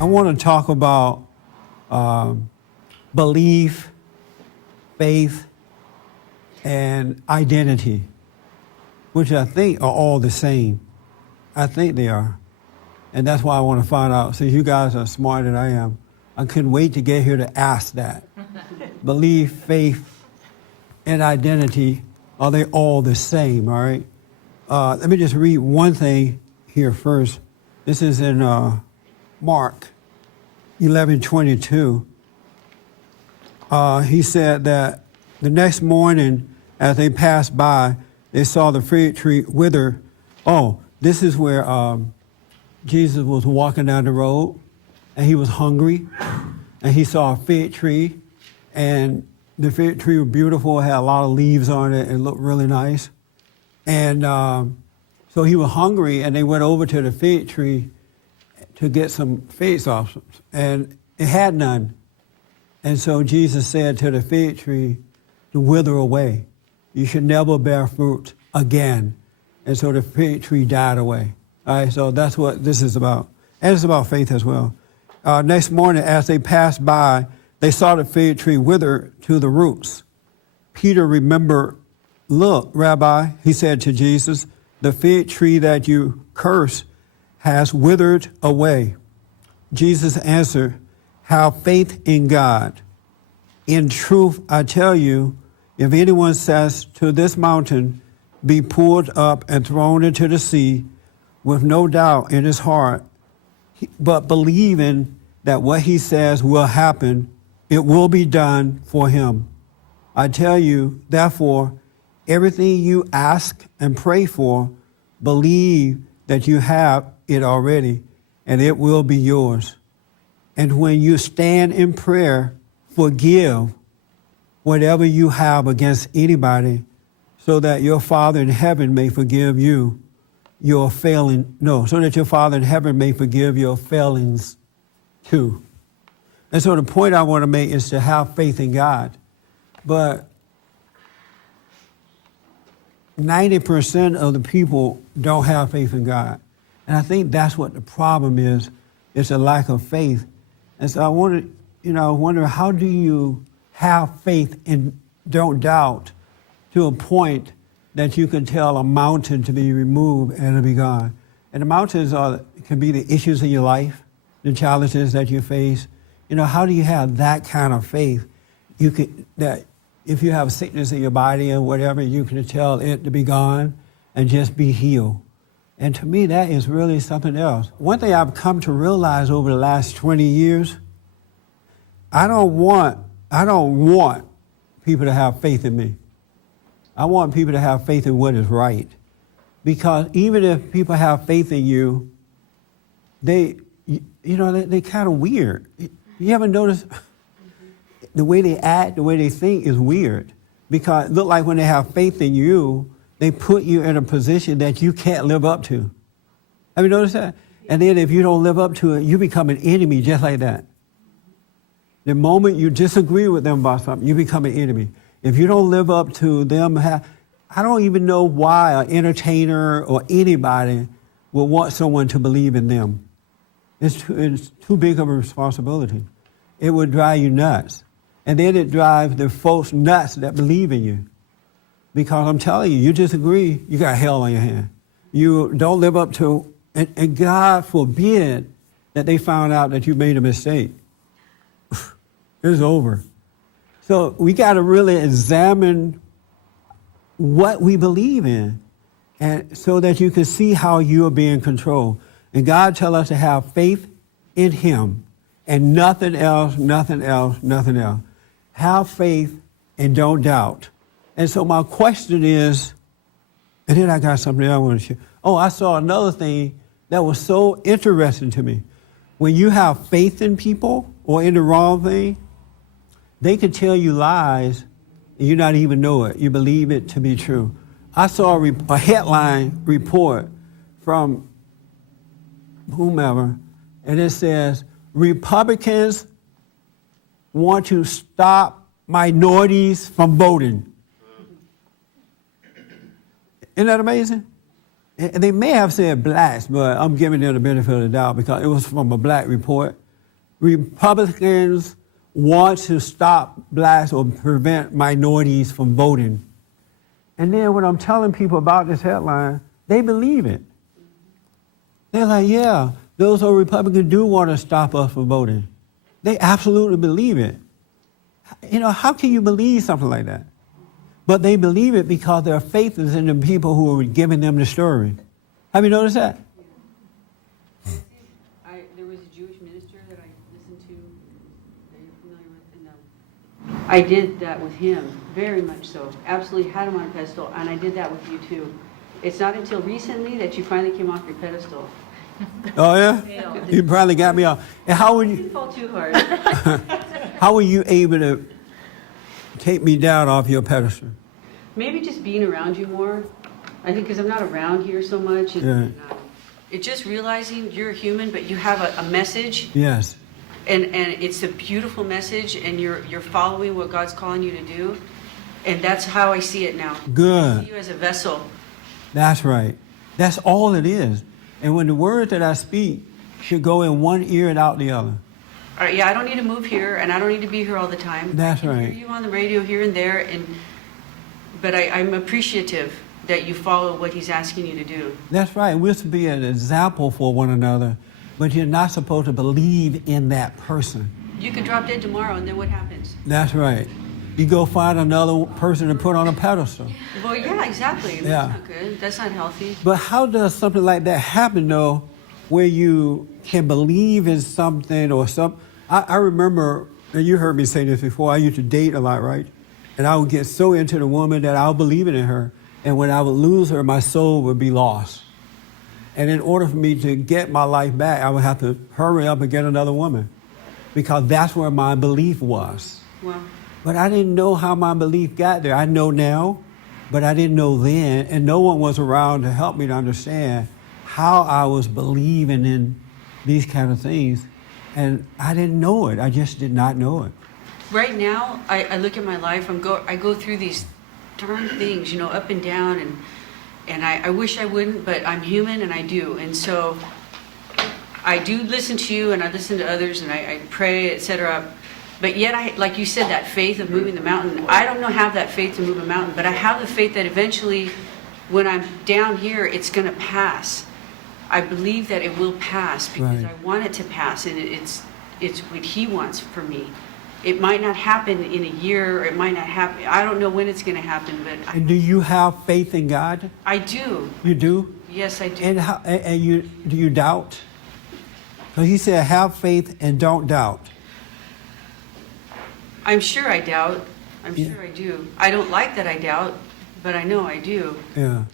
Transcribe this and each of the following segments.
I want to talk about belief, faith, and identity, which I think are all the same. I think they are. And that's why I want to find out. Since you guys are smarter than I am, I couldn't wait to get here to ask that. Belief, faith, and identity, are they all the same, all right? Let me just read one thing here first. This is in Mark 11:22. He said that the next morning, as they passed by, they saw the fig tree wither. Oh, this is where Jesus was walking down the road, and he was hungry, and he saw a fig tree, and the fig tree was beautiful, had a lot of leaves on it, and looked really nice. And so he was hungry, and they went over to the fig tree to get some figs off, and it had none. And so Jesus said to the fig tree to wither away. You should never bear fruit again. And so the fig tree died away. All right, so that's what this is about. And it's about faith as well. Next morning, as they passed by, they saw the fig tree wither to the roots. Peter remembered, "Look, Rabbi," he said to Jesus, "the fig tree that you cursed has withered away." Jesus answered, "Have faith in God. In truth, I tell you, if anyone says to this mountain, 'Be pulled up and thrown into the sea,' with no doubt in his heart, but believing that what he says will happen, it will be done for him. I tell you, therefore, everything you ask and pray for, believe that you have it already, and it will be yours. And when you stand in prayer, forgive whatever you have against anybody, so that your Father in heaven may forgive you your so that your Father in heaven may forgive your failings too." And so the point I want to make is to have faith in God. But 90% of the people don't have faith in God. And I think that's what the problem is. It's a lack of faith. And so I wonder, how do you have faith and don't doubt to a point that you can tell a mountain to be removed and it'll be gone? And the mountains can be the issues in your life, the challenges that you face. How do you have that kind of faith? That if you have sickness in your body or whatever, you can tell it to be gone and just be healed. And to me, that is really something else. One thing I've come to realize over the last 20 years, I don't want people to have faith in me. I want people to have faith in what is right. Because even if people have faith in you, they're kind of weird. You ever notice the way they act, the way they think is weird? Because it looks like when they have faith in you, they put you in a position that you can't live up to. Have you noticed that? And then if you don't live up to it, you become an enemy just like that. The moment you disagree with them about something, you become an enemy. If you don't live up to them, I don't even know why an entertainer or anybody would want someone to believe in them. It's too big of a responsibility. It would drive you nuts. And then it drives the folks nuts that believe in you. Because I'm telling you, you disagree, you got hell on your hand. You don't live up to, and God forbid that they found out that you made a mistake. It's over. So we got to really examine what we believe in, and so that you can see how you are being controlled. And God tells us to have faith in Him and nothing else, nothing else, nothing else. Have faith and don't doubt. And so my question is, and then I got something else I want to share. Oh, I saw another thing that was so interesting to me. When you have faith in people or in the wrong thing, they can tell you lies and you not even know it. You believe it to be true. I saw a headline report from whomever, and it says, Republicans want to stop minorities from voting. Isn't that amazing? And they may have said blacks, but I'm giving them the benefit of the doubt because it was from a black report. Republicans want to stop blacks or prevent minorities from voting. And then when I'm telling people about this headline, they believe it. They're like, yeah, those old Republicans do want to stop us from voting. They absolutely believe it. You know, how can you believe something like that? But they believe it because their faith is in the people who are giving them the story. Have you noticed that? There was a Jewish minister that I listened to that you're familiar with. And, I did that with him, very much so. Absolutely had him on a pedestal, and I did that with you too. It's not until recently that you finally came off your pedestal. Oh, yeah? You probably got me off. And how were you? Didn't fall too hard. How were you able to take me down off your pedestal? Maybe just being around you more. I think because I'm not around here so much. It's just realizing you're a human, but you have a message. Yes. And it's a beautiful message, and you're following what God's calling you to do. And that's how I see it now. Good. I see you as a vessel. That's right. That's all it is. And when the words that I speak should go in one ear and out the other. All right, yeah, I don't need to move here, and I don't need to be here all the time. That's I can right. hear you on the radio here and there, but I'm appreciative that you follow what he's asking you to do. That's right. We're to be an example for one another, but you're not supposed to believe in that person. You could drop dead tomorrow, and then what happens? That's right. You go find another person to put on a pedestal. Well, yeah, exactly. Yeah. That's not good. That's not healthy. But how does something like that happen, though, where you can believe in something or something? I remember, and you heard me say this before, I used to date a lot, right? And I would get so into the woman that I would believe in her. And when I would lose her, my soul would be lost. And in order for me to get my life back, I would have to hurry up and get another woman, because that's where my belief was. Well, But I didn't know how my belief got there. I know now, but I didn't know then. And no one was around to help me to understand how I was believing in these kind of things. And I didn't know it. I just did not know it. right now, I look at my life. I go through these darn things, up and down, and I wish I wouldn't, but I'm human, and I do. And so I do listen to you, and I listen to others, and I pray, etc. But yet, like you said, that faith of moving the mountain, I don't have that faith to move a mountain, but I have the faith that eventually, when I'm down here, it's going to pass. I believe that it will pass because Right. I want it to pass, and it's what He wants for me. It might not happen in a year, or it might not happen. I don't know when it's going to happen, but And do you have faith in God? I do. You do? Yes, I do. And do you doubt? So He said, have faith and don't doubt. I'm sure I doubt. I'm Yeah. sure I do. I don't like that I doubt, but I know I do. Yeah.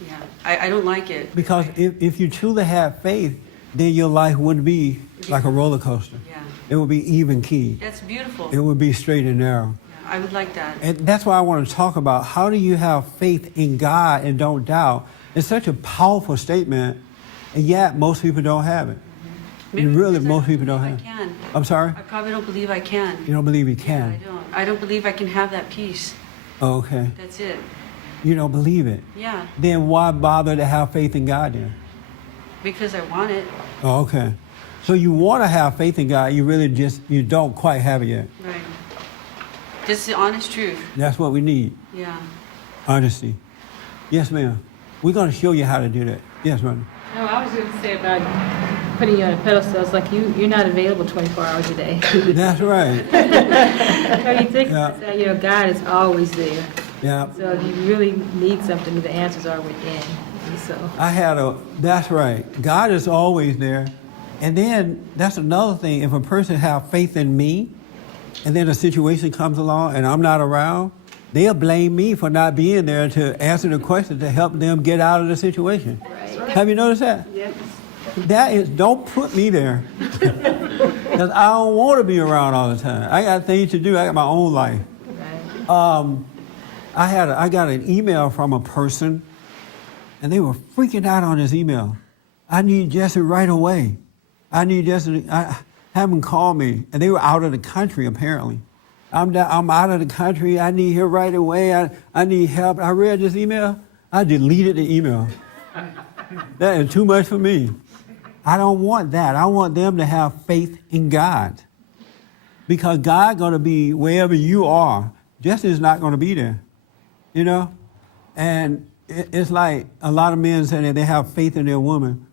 Yeah, I don't like it. Because if you truly have faith, then your life wouldn't be like a roller coaster. Yeah, It would be even key. that's beautiful. It would be straight and narrow. Yeah, I would like that. And that's why I want to talk about how do you have faith in God and don't doubt. It's such a powerful statement, and yet most people don't have it. Maybe really, because I most people don't believe have I can. I'm sorry? I probably don't believe I can. You don't believe you Yeah, can? I don't. I don't believe I can have that peace. Oh, okay. That's it. You don't believe it. Yeah, Then why bother to have faith in God then? because I want it. Oh, okay. So you want to have faith in God, you don't quite have it yet. Right. Just the honest truth. That's what we need, Yeah. honesty. Yes, ma'am. We're going to show you how to do that. Yes, ma'am. No, I was going to say about putting you on a pedestal. It's like you're not available 24 hours a day. That's right. So you think Yeah. about that, God is always there. Yeah. So if you really need something, the answers are within. And so That's right. God is always there. And then that's another thing. If a person have faith in me, and then a situation comes along and I'm not around, they'll blame me for not being there to answer the question to help them get out of the situation. Right. Have you noticed that? Yes. Don't put me there. Because I don't want to be around all the time. I got things to do. I got my own life. Right. I got an email from a person, and they were freaking out on this email. I need Jesse right away. I need Jesse. Have him call me. And they were out of the country, apparently. I'm out of the country. I need him right away. I need help. I read this email. I deleted the email. That is too much for me. I don't want that. I want them to have faith in God. Because God going to be wherever you are. Just is not going to be there, you know? And it's like a lot of men say that they have faith in their woman.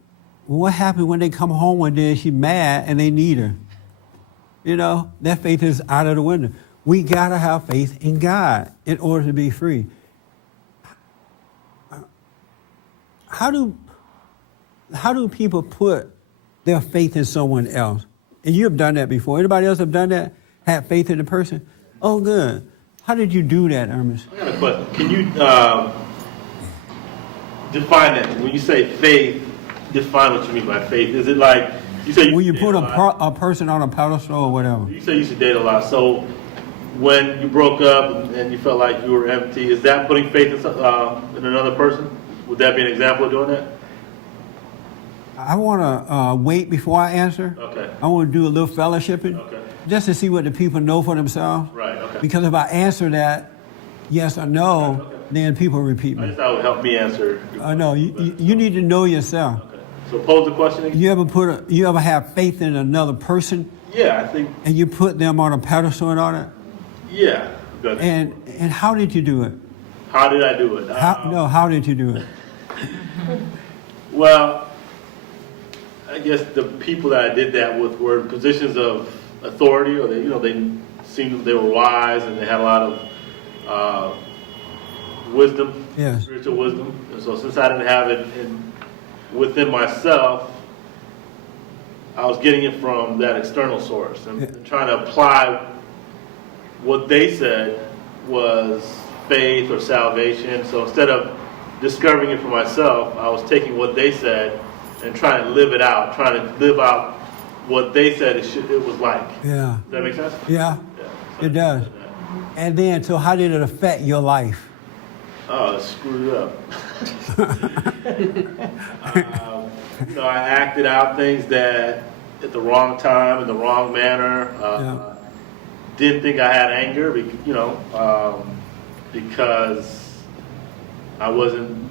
Well, what happens when they come home one day and she's mad and they need her? You know, that faith is out of the window. We got to have faith in God in order to be free. How do people put their faith in someone else? And you have done that before. Anybody else have done that? Had faith in the person? Oh, good. How did you do that, Ernest? I got a question. Can you define that? When you say faith, define what you mean by faith. Is it like you say when you put a person on a pedestal or whatever? You say you used to date a lot. So when you broke up and you felt like you were empty, is that putting faith in another person? Would that be an example of doing that? I want to wait before I answer. Okay. I want to do a little fellowshipping. Okay. Just to see what the people know for themselves. Right, okay. Because if I answer that yes or no, Okay. then people repeat I me. just thought it would help me answer. No, you need to know yourself. Okay. So pose the question again. You ever have faith in another person Yeah, I think. and you put them on a pedestal and all that? Yeah. Good. And how did you do it? How did I do it? How did you do it? Well, I guess the people that I did that with were in positions of authority, or they seemed they were wise and they had a lot of wisdom, Yes. spiritual wisdom. And so since I didn't have it within myself, I was getting it from that external source and trying to apply what they said was faith or salvation. So instead of discovering it for myself, I was taking what they said and trying to live it out, trying to live out what they said it was like. Yeah. Does that make sense? Yeah, it does. And then, so how did it affect your life? Oh, it screwed it up. I acted out things that at the wrong time, in the wrong manner. Didn't think I had anger, because I wasn't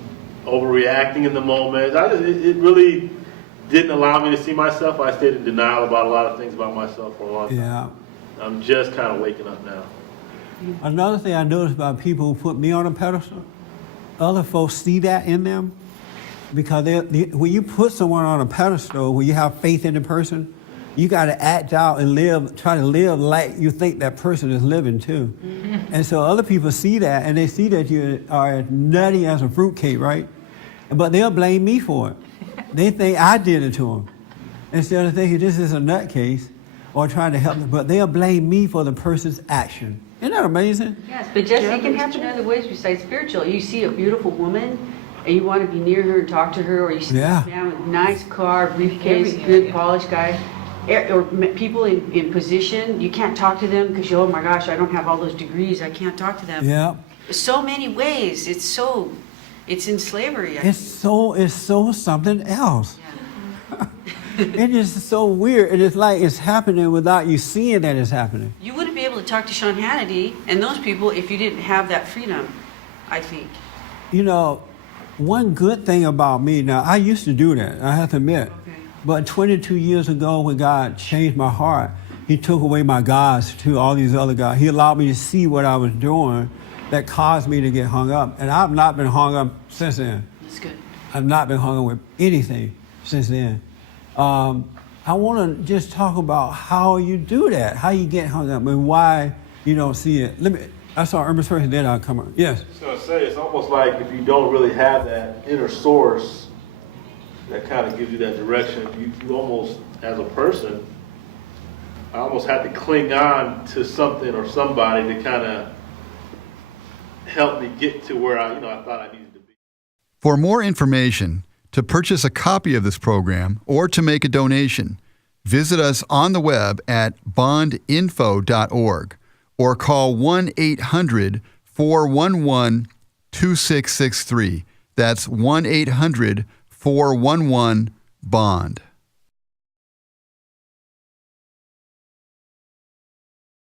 overreacting in the moment. It really didn't allow me to see myself. I stayed in denial about a lot of things about myself for a long time. Yeah. I'm just kind of waking up now. Another thing I noticed about people who put me on a pedestal, other folks see that in them, because when you put someone on a pedestal, when you have faith in the person, you got to act out and try to live like you think that person is living too. Mm-hmm. And so other people see that, and they see that you are as nutty as a fruitcake, right? But they'll blame me for it. They think I did it to them. Instead of thinking this is a nutcase or trying to help them, but they'll blame me for the person's action. Isn't that amazing? Yes, but Jesse, it can happen in other ways besides spiritual. You see a beautiful woman and you want to be near her and talk to her, or you see a man with a nice car, briefcase, good polished guy, or people in position, you can't talk to them because oh my gosh, I don't have all those degrees, I can't talk to them. Yeah. So many ways. It's in slavery. It's so something else. Yeah. It is so weird. It is like it's happening without you seeing that it's happening. You wouldn't be able to talk to Sean Hannity and those people if you didn't have that freedom, I think. One good thing about me, now I used to do that, I have to admit. Okay. But 22 years ago when God changed my heart, He took away my gods to all these other gods. He allowed me to see what I was doing that caused me to get hung up. And I've not been hung up since then. That's good. I've not been hung up with anything since then. I want to just talk about how you do that, how you get hung up, and why you don't see it. I saw Ernest first, and then I'll come on. Yes? I was going to say, it's almost like if you don't really have that inner source that kind of gives you that direction, you almost, as a person, I almost have to cling on to something or somebody to kind of help me get to where I thought I needed to be. For more information, to purchase a copy of this program, or to make a donation, visit us on the web at bondinfo.org or call 1-800-411-2663. That's 1-800-411-BOND.